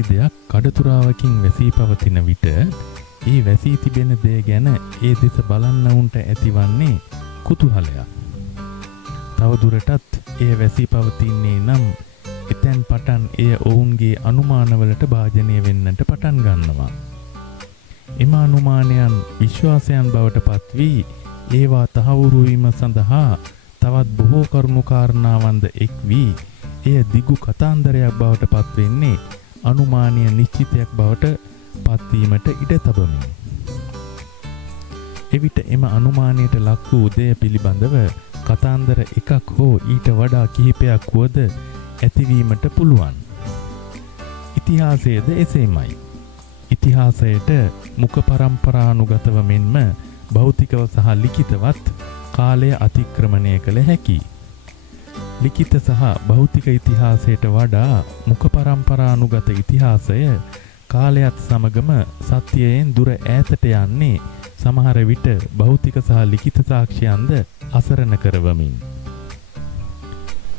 යම්කිසි දෙයක් කඩතුරාවකින් වැසී පවතින විට ඒ වැසී තිබෙන දේ ගැන ඒ දෙස බලන්න උන්ට ඇතිවන්නේ කුතුහලයක්. තවදුරටත් එය වැසී පවතින්නේ නම් එතෙන් පටන් එය ඔවුන්ගේ අනුමානවලට භාජනය වෙන්නට පටන් ගන්නවා. එම අනුමානයන් විශ්වාසයන් බවට පත් වී ඒවා තහවුරු වීම සඳහා තවත් බොහෝ කරුණු කාරණාවන්ද එක් වී එය දිගු කතාන්දරයක් බවට පත් වෙන්නේ අනුමානීය නිශ්චිතයක් බවට පත්වීමට ඉඩ තබමින්. එවිට එම අනුමානයට ලක් වූ දෙය පිළිබඳව කතාන්දර එකක් හෝ ඊට වඩා කිහිපයක් වුවද ඇතිවීමට පුළුවන්. ඉතිහාසයේද එසේමයි. ඉතිහාසයට මුඛ පරම්පරානුගතව මෙන්ම භෞතිකව සහ ලිඛිතවත් කාලය අතික්‍රමණය කළ හැකියි. ලිඛිත සහ භෞතික ඉතිහාසයට වඩා මුඛ පරම්පරානුගත ඉතිහාසය කාලයත් සමගම සත්‍යයෙන් දුර ඈතට යන්නේ සමහර විට භෞතික සහ ලිඛිත සාක්ෂියන්ද අසරණ කරවමින්.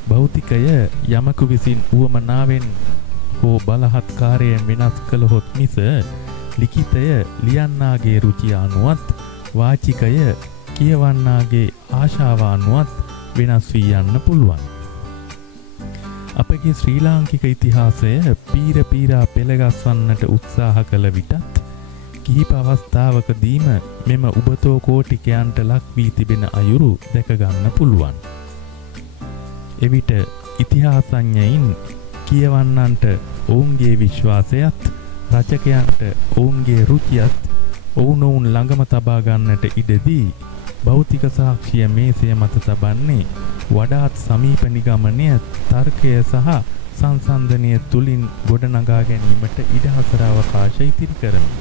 භෞතිකය යමකු විසින් උවමනාවෙන් හෝ බලහත්කාරයෙන් වෙනස් කළහොත් මිස ලිඛිතය ලියන්නාගේ රුචිය අනුවත් වාචිකය කියවන්නාගේ ආශාව අනුවත් වෙනස් වී යන්න පුළුවන්. අපගේ ශ්‍රී ලාංකික ඉතිහාසය පීරා පෙළගස්වන්නට උත්සාහ කළ විටත් කිහිප අවස්ථාවකදීම මෙම උබතෝ කෝටිකයන්ට ලක් වී තිබෙන අයුරු දැක ගන්න පුළුවන්. එවිට ඉතිහාසඥයින් කියවන්නන්ට ඔවුන්ගේ විශ්වාසයත් රචකයන්ට ඔවුන්ගේ රුචියත් ඔවුනොවුන් ළඟම තබා ගන්නට ඉඩදී භෞතික සාක්ෂිය මේසය මත තබන්නේ වඩාත් සමීප නිගමනය තර්කය සහ සංසන්දනය තුලින් ගොඩනගා ගැනීමට ඉඩහසර අවකාශ ඉතිරි කරමි.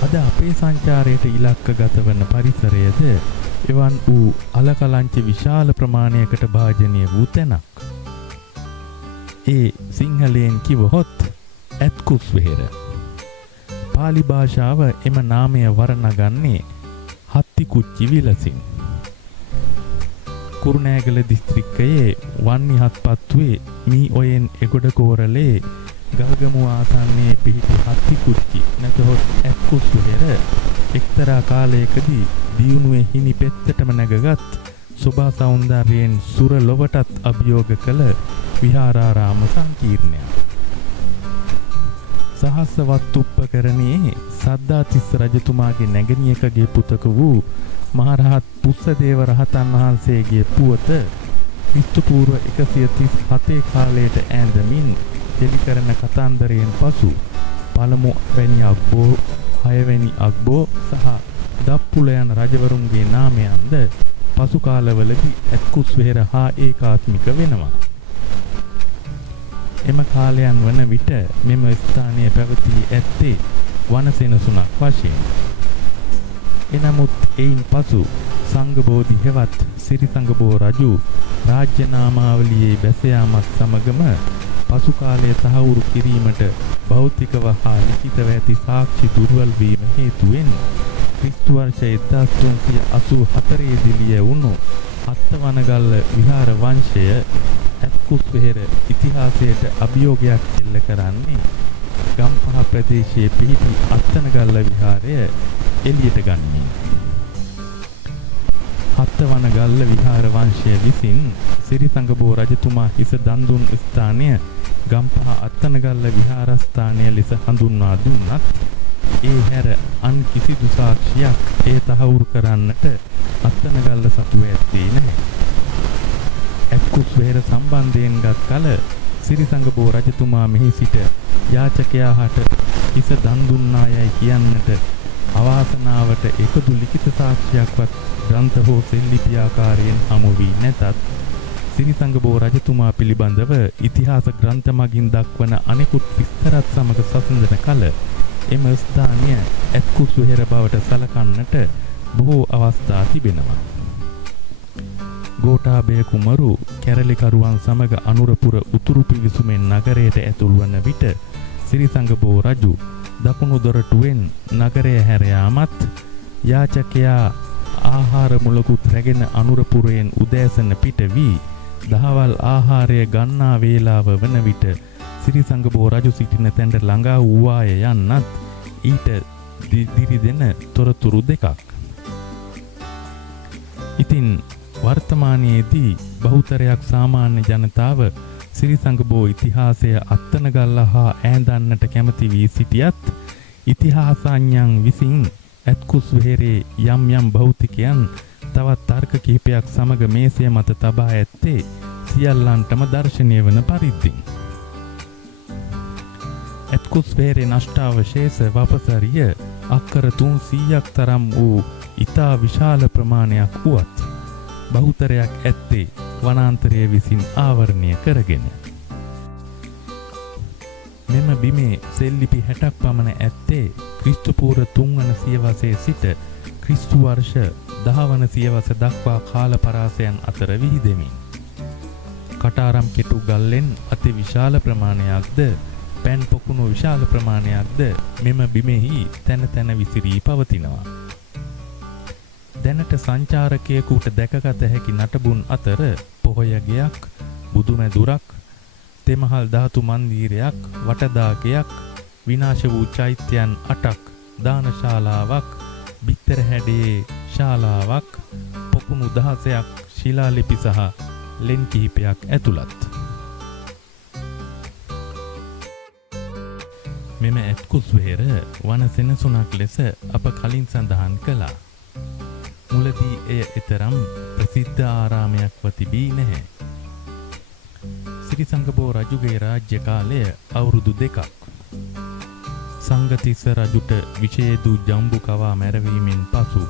අද අපේ සංචාරයට ඉලක්කගත වන පරිසරයද එවන් වූ අලකලංච විශාල ප්‍රමාණයකට භාජනය වූ තැනක්. ඒ සිංහලයෙන් කිවහොත් ඇත්කුස් වෙහෙර. පාලි භාෂාව එම නාමය වර්ණගන්නේ හත්තිකුච්චි විලසින්. කුරුණෑගල දිස්ත්‍රික්කයේ වන්නි හත්පත්තුවේ මී ඔයෙන් එගොඩ කෝරලේ ගල්ගමුව ආසන්නයේ පිහිටි හත්තිකුච්චි නැතහොත් ඇත්කුස් වෙහෙර එක්තරා කාලයකදී දියුණුවේ හිනි පෙත්තටම නැගගත් සෝභා සෞන්දර්යයෙන් සුර ලොවටත් අභියෝග කළ විහාරාරාම සංකීර්ණයක්. සහස්වත් උපකරණයේ සද්ධාතිස්ස රජතුමාගේ නැගණියකගේ පුතක වූ මහරහත් පුස්සදේව රහතන් වහන්සේගේ පුවත ක්‍රිස්තු පූර්ව 137 කාලයට ඈඳමින් දෙලි කරන කතාන්දරයෙන් පසු පළමු වැනි අග්බෝ, හයවැනි අග්බෝ සහ දප්පුල යන රජවරුන්ගේ නාමයන්ද පසු කාලවලදී ඇත්කුස් වෙහෙර හා ඒකාත්මික වෙනවා. එම කාලයන් වන විට මෙම ස්ථානයේ පැවතී ඇත්තේ වනසෙනසුනක් වශයෙන්. එනමුත් එයින් පසු සංඝබෝධි හෙවත් සිරිසංගබෝ රජු රාජ්‍ය නාමාවලියේ බැස යාමත් සමගම පසු කාලයේ තහවුරු කිරීමට භෞතිකව හා ලිඛිතව ඇති සාක්ෂි දුර්වල වීම හේතුවෙන් ක්‍රිස්තු වර්ෂ 1384 දී වුණු හත්වනගල්ල විහාර වංශය ඇත්කුස් වෙහෙර ඉතිහාසයට අභියෝගයක් එල්ල කරන්නේ ගම්පහ ප්‍රදේශයේ පිහිටි අත්තනගල්ල විහාරය එළියට ගනිමින්. හත්වනගල්ල විහාර වංශය විසින් සිරිසංගබෝ රජතුමා හිස දන් දුන් ස්ථානය ගම්පහ අත්තනගල්ල විහාරස්ථානය ලෙස හඳුන්වා දුන්නත් ඒ හැර අන් කිසිදු සාක්ෂියක් ඒ තහවුරු කරන්නට අත්තනගල්ල සතුව ඇත්තේ නැහැ. ඇත්කුස් වෙහෙර සම්බන්ධයෙන් ගත් කල සිරිසංගබෝ රජතුමා මෙහි සිට යාචකයා හට හිස දන් දුන්නායයි කියන්නට අවාසනාවට එකදු ලිඛිත සාක්ෂියක්වත් ග්‍රන්ථ හෝ සෙල්ලිපි ආකාරයෙන් හමු වී නැතත් සිරිසංගබෝ රජතුමා පිළිබඳව ඉතිහාස ග්‍රන්ථ මගින් දක්වන අනෙකුත් විස්තරත් සමග සසඳන කල එම ස්ථානය ඇත්කුස් වෙහෙර බවට සලකන්නට බොහෝ අවස්ථා තිබෙනවා. ගෝඨාභය කුමරු කැරලිකරුවන් සමග අනුරපුර උතුරු පිවිසුමෙන් නගරයට ඇතුල් වන විට සිරිසංගබෝ රජු දකුණු දොරටුවෙන් නගරය හැර යාමත් යාචකයා ආහාර මුලකුත් රැගෙන අනුරපුරයෙන් උදෑසන පිට වී දහවල් ආහාරය ගන්නා වේලාව වන විට සිරිසංගබෝ රජු සිටින තැනට ළඟා වූවාය යන්නත් ඊට දිරිදෙන තොරතුරු දෙකක්. ඉතින් වර්තමානයේදී බහුතරයක් සාමාන්‍ය ජනතාව සිරිසංගබෝ ඉතිහාසය අත්තනගල්ලා හා ඈඳන්නට කැමති වී සිටියත් ඉතිහාසඥයන් විසින් ඇත්කුස් වෙහෙරේ යම් යම් භෞතිකයන් තවත් තර්ක කිහිපයක් සමග මේසය මත තබා ඇත්තේ සියල්ලන්ටම දර්ශනීය වන පරිද්දෙන්. ඇත්කුස් වෙහෙරේ නෂ්ටාවශේෂ වපසරිය අක්කර 300ක් තරම් වූ ඉතා විශාල ප්‍රමාණයක් වුවත් බහුතරයක් ඇත්තේ වනාන්තරය විසින් ආවරණය කරගෙන. මෙම බිමේ සෙල්ලිපි 60ක් පමණ ඇත්තේ ක්‍රිස්තු පූර්ව 3 වන සියවසේ සිට ක්‍රිස්තු වර්ෂ 10 වන සියවස දක්වා කාල පරාසයන් අතර විහිදෙමින්. කටාරම් කෙටු ගල්ලෙන් අති විශාල ප්‍රමාණයක්ද පැන් පොකුණු විශාල ප්‍රමාණයක්ද මෙම බිමෙහි තැන තැන විසිරී පවතිනවා. දැනට සංචාරකයෙකුට දැකගත හැකි නටබුන් අතර පොහොය ගෙයක්, බුදුමැදුරක්, තෙමහල් ධාතු මන්දිරයක්, වටදාගයක්, විනාශ වූ චෛත්‍යයන් 8ක්, දානශාලාවක්, බිත්තර හැඩයේ ශාලාවක්, පොකුණු 16ක්, ශිලාලිපි සහ ලෙන් කිහිපයක් ඇතුළත්. මෙම ඇත්කුස් වෙහෙර වන සෙනසුනක් ලෙස අප කලින් සඳහන් කළා. මුලදී එය එතරම් ප්‍රසිද්ධ ආරාමයක්ව තිබී නැහැ. සිරිසංගබෝ රජුගේ රාජ්‍ය කාලය අවුරුදු 2ක්. සංගතිස්ස රජුට විශේෂ ජම්බු කවා මැරවීමෙන් පසු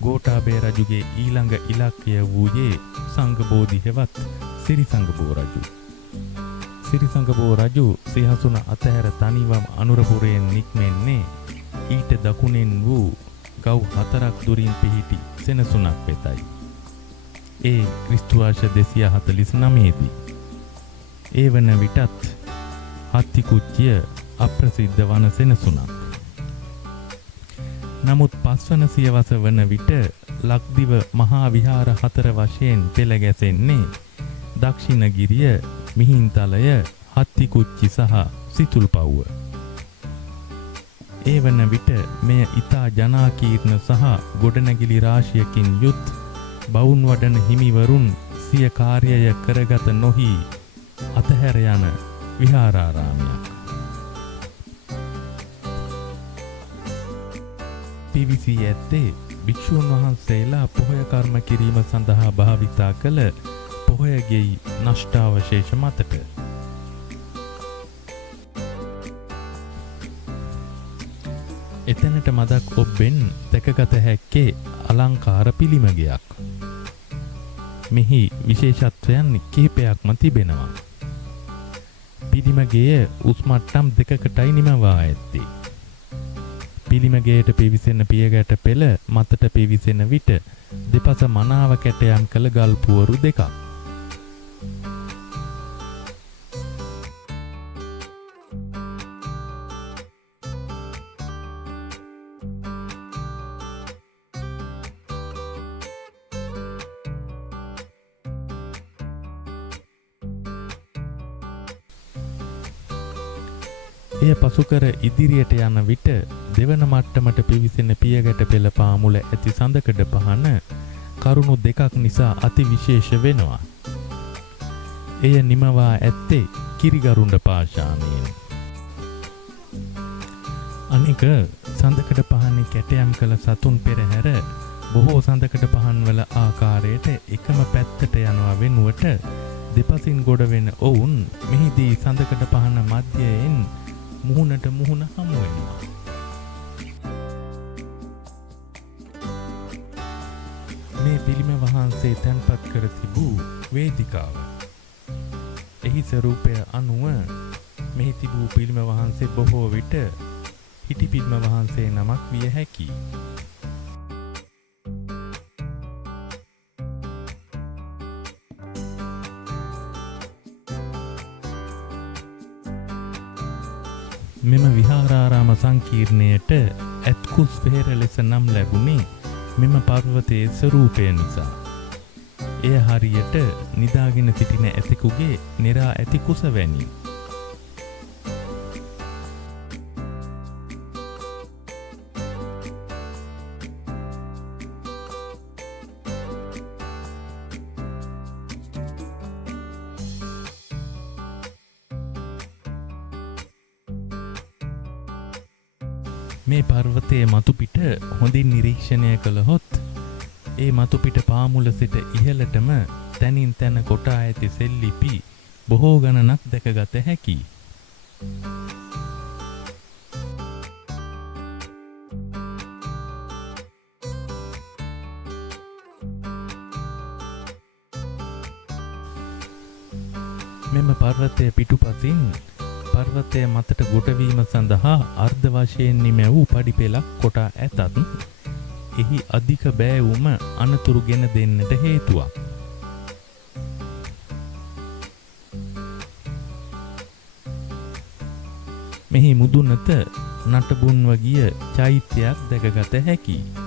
ගෝඨාභය රජුගේ ඊළඟ ඉලක්කය වූයේ සංගබෝධි හෙවත් සිරිසංගබෝ රජු. සිරිසංගබෝ රජු සිහසුන අතහැර තනිවම අනුරපුරයෙන් නික්මෙන්නේ ඊට දකුණෙන් වූ ගව් 4ක් දුරින් පිහිටි සෙනසුනක් වෙතයි. ඒ ක්‍රිස්තු වර්ෂ 249 දී. ඒ වන විටත් හත්තිකුච්චිය අප්‍රසිද්ධ වන සෙනසුනක්. නමුත් 5 වන සියවස වන විට ලක්දිව මහා විහාර 4 වශයෙන් පෙළ ගැසෙන්නේ දක්ෂිණගිරිය, මිහින්තලය, හත්තිකුච්චි සහ සිතුල්පව්ව. ඒ වන විට මෙය ඉතා ජනාකීර්ණ සහ ගොඩනැගිලි රාශියකින් යුත් බවුන් වඩන හිමිවරුන් සිය කාර්යය කරගත නොහි අතහැර යන විහාරාරාමයක්. පිවිසී ඇත්තේ භික්ෂූන් වහන්සේලා පොහොය කර්ම කිරීම සඳහා භාවිතා කළ පොහොය ගෙයි නෂ්ටාවශේෂ මතට. එතැනට මදක් ඔබ්බෙන් දැකගත හැක්කේ අලංකාර පිළිමගයක්. මෙහි විශේෂත්වයන් කිහිපයක්ම තිබෙනවා. පිළිමගේ උස්මට්ටම් 2කටයි නිමවා ඇත්තේ. පිළිමගේට පිවිසෙන පියගැට පෙළ මතට පිවිසෙන විට දෙපස මනාව කැටයම් කළ ගල් පුවරු 2ක්. එය පසුකර ඉදිරියට යන විට දෙවන මට්ටමට පිවිසෙන පියගැට පෙළ පාමුල ඇති සඳකඩ පහන කරුණු 2ක් නිසා අති විශේෂ වෙනවා. එය නිමවා ඇත්තේ කිරිගරුඬ පාෂාණයෙන්. අනික සඳකඩ පහනේ කැටයම් කළ සතුන් පෙරහැර බොහෝ සඳකඩ පහන්වල ආකාරයට එකම පැත්තට යනවා වෙනුවට දෙපසින් ගොඩ වෙන ඔවුන් මෙහිදී සඳකඩ පහන මැදයෙන් මුහුණට මුහුණ හමු වෙනවා. මේ පිළිම වහන්සේ තැන්පත් කර තිබූ වේදිකාව. එහි ස්වරූපය අනුව මෙහි තිබූ පිළිම වහන්සේ බොහෝ විට හිටි පිළිම වහන්සේ නමක් විය හැකියි. මෙම විහාරාරාම සංකීර්ණයට ඇත්කුස් වෙහෙර ලෙස නම් ලැබුණේ මෙම පර්වතයේ ස්වරූපය නිසා. එය හරියට නිදාගෙන සිටින ඇතෙකුගේ නෙරා ඇති කුස වැනි. මේ පර්වතයේ මතුපිට හොඳින් නිරීක්ෂණය කළහොත් ඒ මතුපිට පාමුල සිට ඉහළටම තැනින් තැන කොටා ඇති සෙල්ලිපි බොහෝ ගණනක් දැකගත හැකියි. මෙම පර්වතය පිටුපසින් පර්වතය මතට ගොඩවීම සඳහා අර්ධ වශයෙන් නිමැවූ පඩිපෙළක් කොටා ඇතත් එහි අධික බෑවුම අනතුරු ගෙන දෙන්නට හේතුවක්. මෙහි මුදුනත නටබුන්ව ගිය චෛත්‍යයක් දැකගත හැකියි.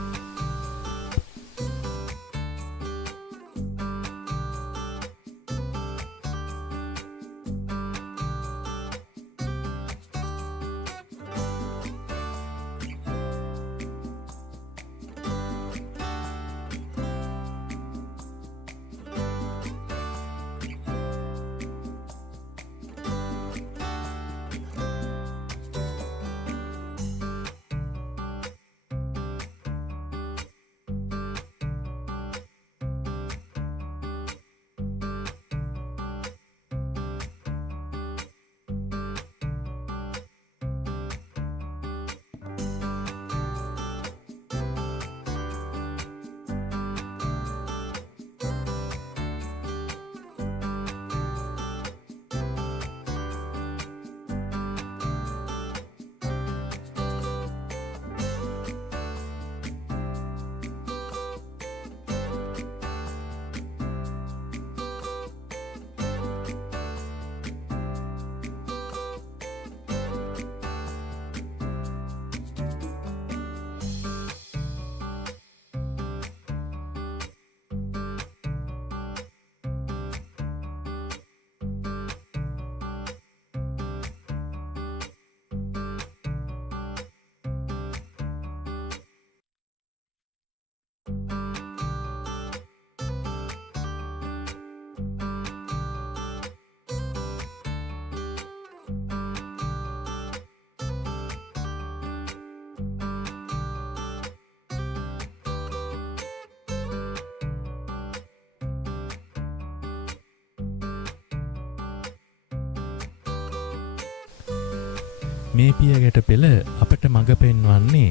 මේ පියගැට පෙළ අපට මඟ පෙන්වන්නේ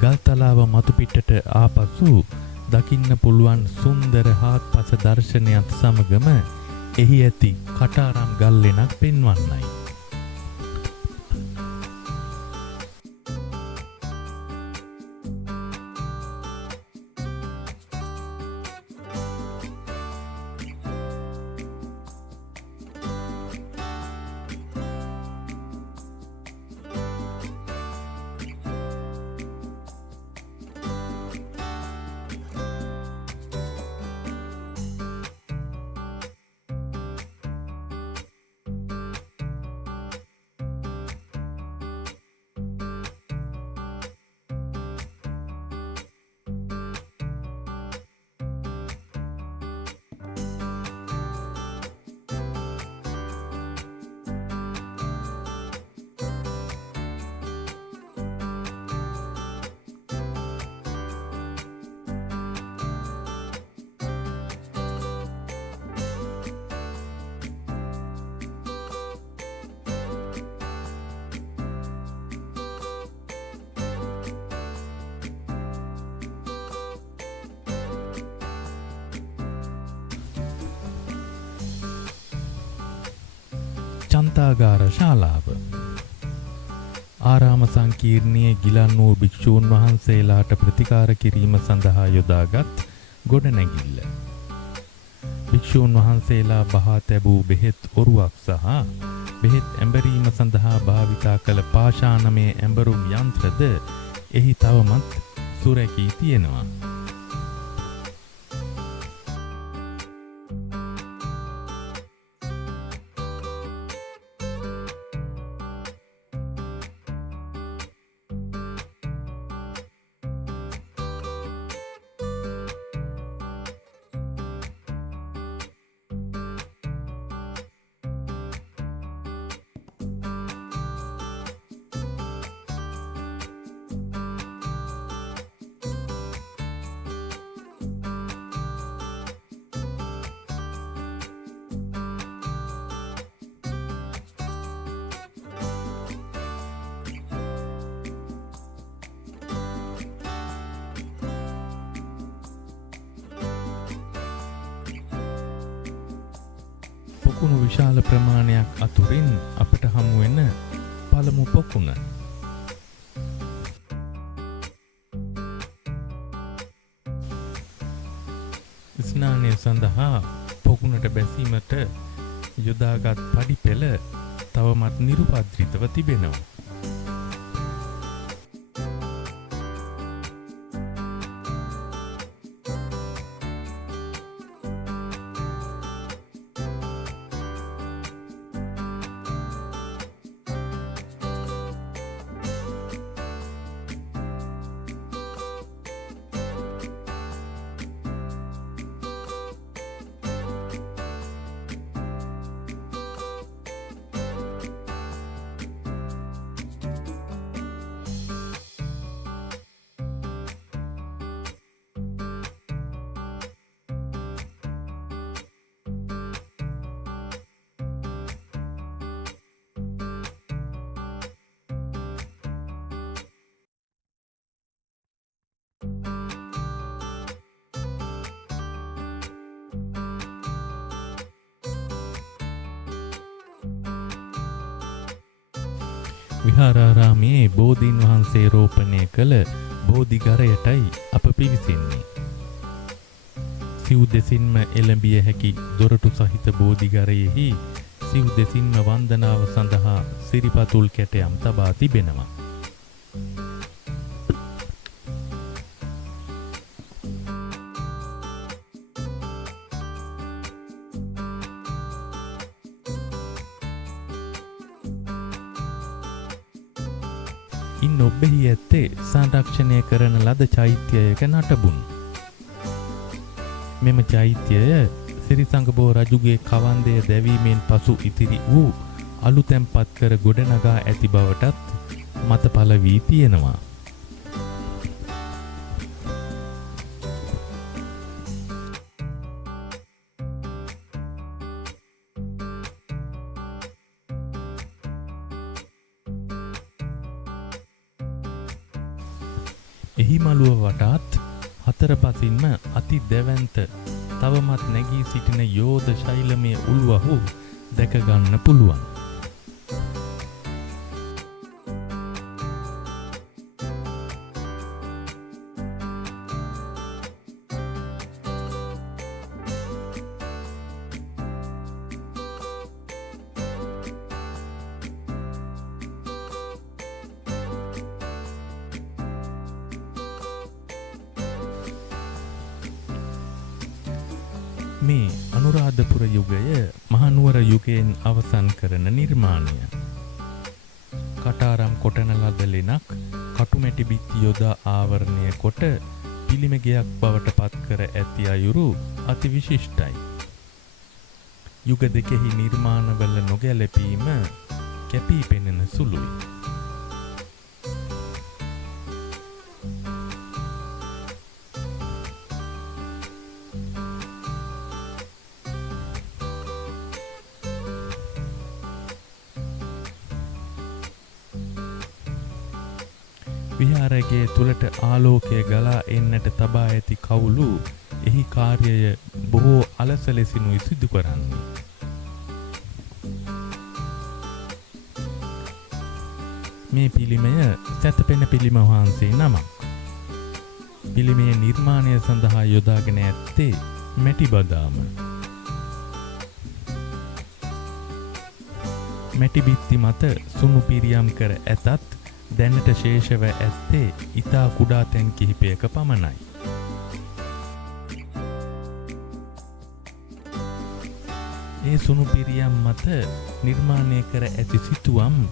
ගල්තලාව මතුපිටට ආපසු දකින්න පුළුවන් සුන්දර හාත්පස දර්ශනයත් සමගම එහි ඇති කටාරම් ගල්ලෙනක් පෙන්වන්නයි. චන්තාගාර ශාලාව ආරාම සංකීර්ණයේ ගිලන් වූ භික්ෂූන් වහන්සේලාට ප්‍රතිකාර කිරීම සඳහා යොදාගත් ගොඩනැගිල්ල. භික්ෂූන් වහන්සේලා බහා තැබූ බෙහෙත් ඔරුවක් සහ බෙහෙත් ඇඹරීම සඳහා භාවිතා කළ පාෂාණමය ඇඹරුම් යන්ත්‍රද එහි තවමත් සුරැකී තියෙනවා. පොකුණු විශාල ප්‍රමාණයක් අතුරින් අපට හමු වෙන පළමු පොකුණ. ස්නානය සඳහා පොකුණට බැසීමට යොදාගත් පඩි පෙළ තවමත් නිරුපද්‍රිතව තිබෙනවා. විහාරාරාමයේ බෝධීන් වහන්සේ රෝපණය කළ බෝධිගරයටයි අප පිවිසෙන්නේ. සිව් දෙසින්ම එළඹිය හැකි දොරටු සහිත බෝධිගරයෙහි සිව් දෙසින්ම වන්දනාව සඳහා සිරිපතුල් කැටයම් තබා තිබෙනවා. ඉන් ඔබෙහි ඇත්තේ සංරක්ෂණය කරන ලද චෛත්‍යයක නටබුන්. මෙම චෛත්‍යය සිරිසංගබෝ රජුගේ කවන්දය දැවීමෙන් පසු ඉතිරි වූ අලුතැන්පත් කර ගොඩනගා ඇති බවටත් මතපල වී තියෙනවා. එහි මළුව වටාත් හතර පසින්ම අති දැවැන්ත තවමත් නැගී සිටින යෝධ ශෛලමය උළුවහු දැක ගන්න පුළුවන්. මේ අනුරාධපුර යුගය මහනුවර යුගයෙන් අවසන් කරන නිර්මාණය. කටාරම් කොටන ලද ලෙනක් කටුමැටි බිත්ති යොදා ආවරණය කොට පිළිමගෙයක් බවට පත් කර ඇති අයුරු අති විශිෂ්ටයි. යුග දෙකෙහි නිර්මාණවල නොගැලපීම කැපී පෙනෙන සුළුයි. විහාරයේ තුලට ආලෝකය ගලා එන්නට තබා ඇති කවුළු එහි කාර්යය බොහෝ අලස ලෙසිනුයි සිදු කරන්නේ. මේ පිළිමය සැතපෙන පිළිම වහන්සේ නමක්. පිළිමේ නිර්මාණය සඳහා යොදාගෙන ඇත්තේ මැටි බදාම. මැටි බිත්ති මත සුණු පිරියම් කර ඇතත් දැනට ශේෂව ඇත්තේ ඉතා කුඩා තැන් කිහිපයක පමණයි. ඒ සුණු පිරියම් මත නිර්මාණය කර ඇති සිතුවම්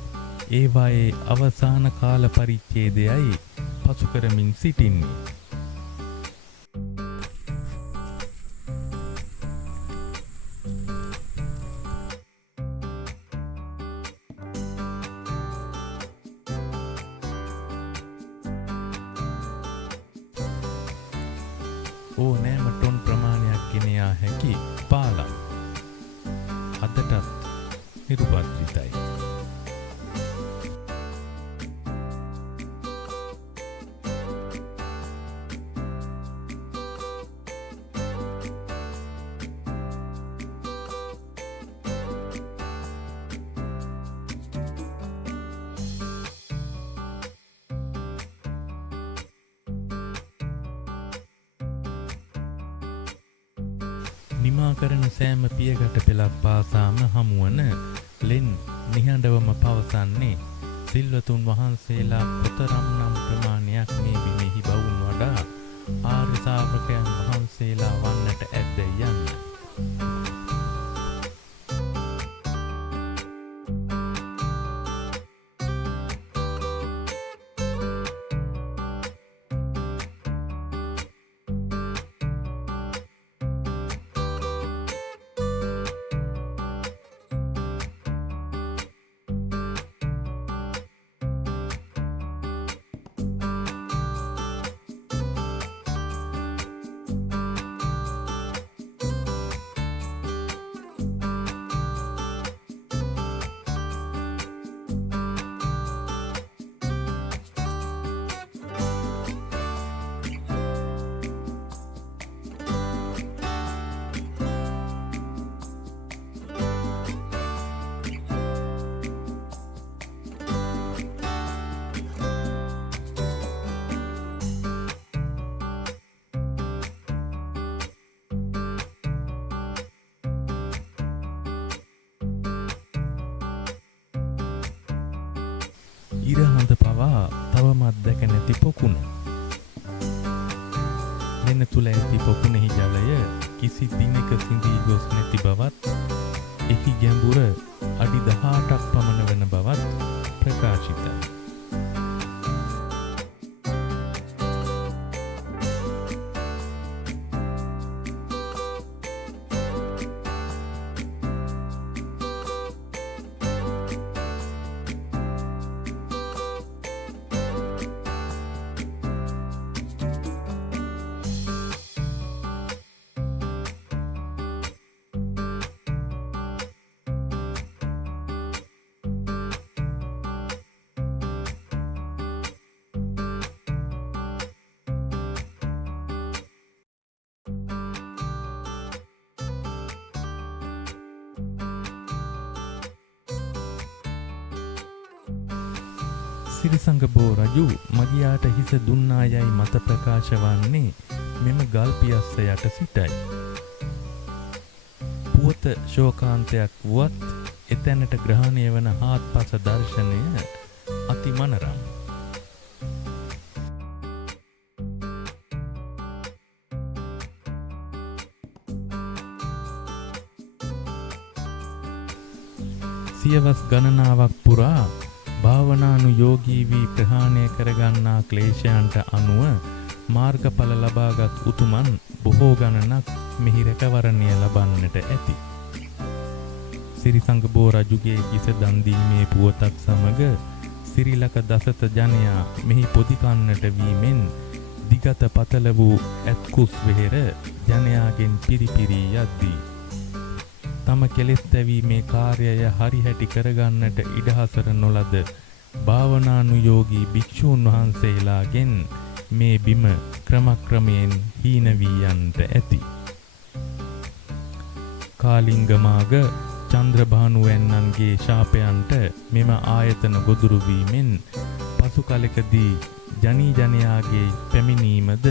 ඒවායේ අවසාන කාල පරිච්ඡේදයයි පසු කරමින් සිටින්නේ. ඕනෑම ටොන් ප්‍රමාණයක් ගෙන යා හැකි පාලම් අදටත් නිරුපද්‍රිතයි. නිමා කරන සෑම පියගට පෙළක් පාසාම හමුවන ලෙන් නිහඬවම පවසන්නේ සිල්වතුන් වහන්සේලා කොතරම් නම් ප්‍රමාණයක් මේ බිමෙහි බවුන් වඩා ආර්ය ශ්‍රාවකයන් වහන්සේලා වන්නට ඇද්ද යන්න. ඉරහඳ පවා තවමත් දැක නැති පොකුණ. මෙන්න තුල ඇති පොකුණෙහි ජලය කිසි දිනක සිඳී ගොස් නැති බවත්, එහි ගැඹුර අඩි 18ක් පමණ වන බවත් ප්‍රකාශිතයි. සිරිසංගබෝ රජු මගියාට හිස දුන්නා යයි මත ප්‍රකාශ වන්නේ මෙම ගල් පියස්ස යට සිටයි. පුවත ශෝකාන්තයක් වුවත් එතැනට ග්‍රහණය වන හාත්පස දර්ශනය අති මනරම්. සියවස් ගණනාවක් පුරා භාවනානුයෝගී වී ප්‍රහාණය කරගන්නා ක්ලේශයන්ට අනුව මාර්ගඵල ලබාගත් උතුමන් බොහෝ ගණනක් මෙහි රැකවරණය ලබන්නට ඇති. සිරිසංගබෝ රජුගේ කිස දන් දීමේ පුවතක් සමග සිරිලක දසත ජනයා මෙහි පොදි කන්නට වීමෙන් දිගත පතල වූ ඇත්කුස් වෙහෙර ජනයාගෙන් පිරිපිරී යද්දී තම කෙලෙස් දැවීමේ කාර්යය හරිහැටි කරගන්නට ඉඩහසර නොලද භාවනානුයෝගී භික්ෂූන් වහන්සේලාගෙන් මේ බිම ක්‍රමක්‍රමයෙන් හීන වී යන්නට ඇති. කාලිංගමාග චන්ද්‍රභානු වැන්නන්ගේ ශාපයන්ට මෙම ආයතන ගොදුරු වීමෙන් පසු කලකදී ජනී ජනයාගේ පැමිණීමද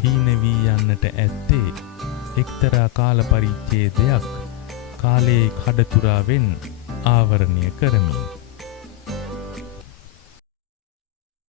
හීන වී යන්නට ඇත්තේ එක්තරා කාල පරිච්ඡේදයක් කාලයේ කඩතුරාවෙන් ආවරණය කරමින්.